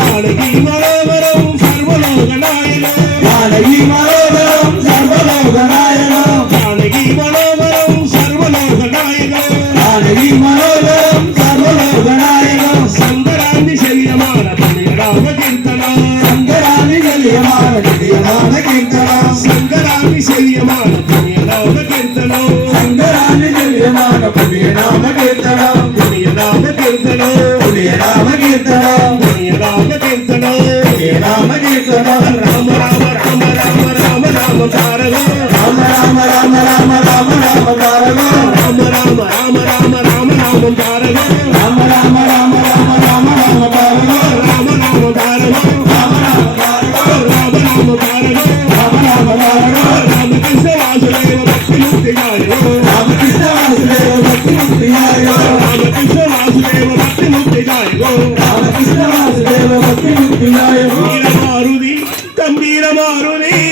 நாளைக்கு Hallelujah.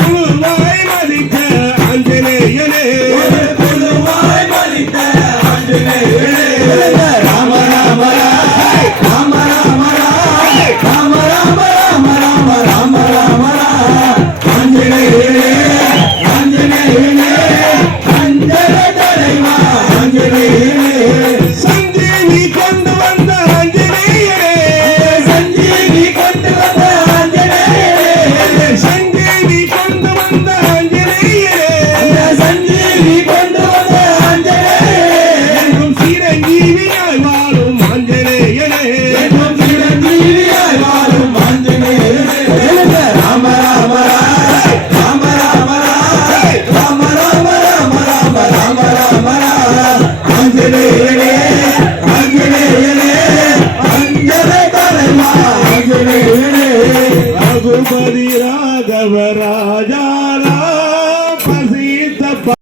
முழு